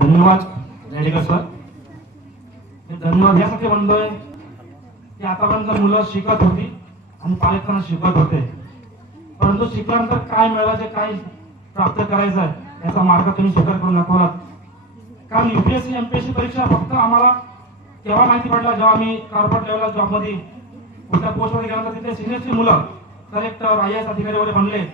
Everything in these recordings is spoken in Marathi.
धन्यवाद रेडेकर सर हे धन्यवाद यासाठी म्हणतोय की आतापर्यंत मुलं शिकत होती आणि पालकांना शिकत होते. परंतु शिकल्यानंतर काय मिळवायचे काय प्राप्त करायचं आहे याचा मार्ग तुम्ही स्वीकार करू दाखवलात. कारण युपीएससी एमपीएससी परीक्षा फक्त आम्हाला केव्हा माहिती पडला जेव्हा मी कॉर्पोरेट लेवलला जॉबमध्ये कुठल्या पोस्टमध्ये गेल्यानंतर तिथे सिनियरची मुलं कलेक्टर आय एस अधिकारी वगैरे बनले.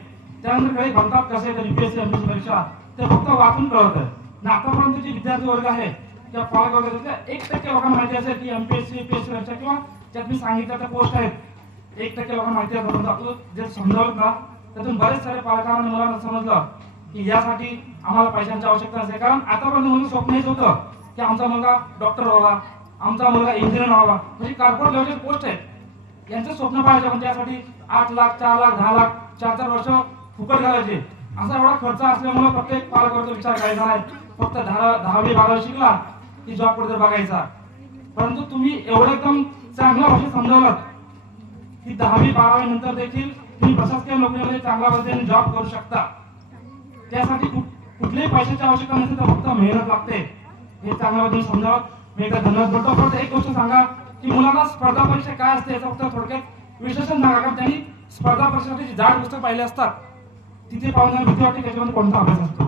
त्यानंतर काही म्हणतात कसे तर युपीएससी एमपीएससी परीक्षा ते फक्त वाचून कळत आहे आतापर्यंत जे विद्यार्थी वर्ग आहे त्या पालक वगैरे एक टक्के लोकांना माहिती असेल की एमपीएससी युपीएससी परीक्षा किंवा ज्यात मी सांगितलं त्या पोस्ट आहेत एक टक्के लोकांना माहिती आहे. परंतु आपलं जे समजावलं ना त्यातून बरेच सारे पालकांना मुलांना समजलं की यासाठी आम्हाला पैशांची आवश्यकता नसते कारण आतापर्यंत मुलं स्वप्न हेच होतं की आमचा मुलगा डॉक्टर व्हावा आमचा मुलगा इंजिनियर व्हावा. म्हणजे कार्पोरेट लेवलचे पोस्ट आहेत. यांचं स्वप्न पाहिजे म्हणजे यासाठी आठ लाख चार लाख दहा लाख चार चार वर्ष फुकट घालायचे. असा एवढा खर्च असल्यामुळे प्रत्येक पालकाचा विचार करायचा नाही. फक्त दहा दहावी बारावी शिकला की जॉब कुठे बघायचा. परंतु तुम्ही एवढं एकदम चांगल्या भाषेत समजावलं की दहावी बारावी नंतर देखील तुम्ही प्रशासकीय नोकरीमध्ये चांगल्या पद्धतीने जॉब करू शकता. त्यासाठी कुठ- कुठल्याही पैशाची आवश्यकता नसेल तर फक्त मेहनत लागते. हे चांगल्या पद्धतीने समजावं मी एकदा धन्यवाद बोलतो फक्त एक गोष्ट सांगा की मुलांना स्पर्धा परीक्षा काय असते याचं फक्त थोडक्यात विश्लेषण सांगा कारण त्यांनी स्पर्धा परीक्षेसाठी जाड पुस्तक पाहिले असतात. तिथे पाहून त्यांना भीती वाटते त्याच्यामध्ये कोणता अभ्यास असतो?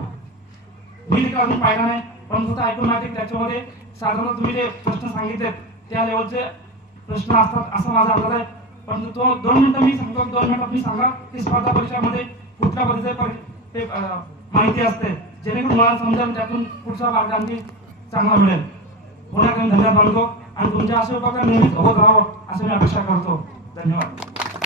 मी तिथे अजून पाहिला नाही पण फक्त ऐकून माहिती त्याच्यामध्ये साधारण तुम्ही जे प्रश्न सांगितले त्या लेवलचे प्रश्न असतात असा माझा अंदाज आहे. पण तो दोन मिनिटं मी सांगतो दोन मिनिटं मी सांगा की स्पर्धा परीक्षामध्ये कुठल्या पद्धतीचे माहिती असते जेणेकरून मला समजेल त्यातून पुढचा मार्ग आणखी चांगला मिळेल. पुन्हा एकदा धन्यवाद मानतो आणि तुमच्या असे उपक्रम नेहमीच होत राहावं असं मी अपेक्षा करतो. धन्यवाद.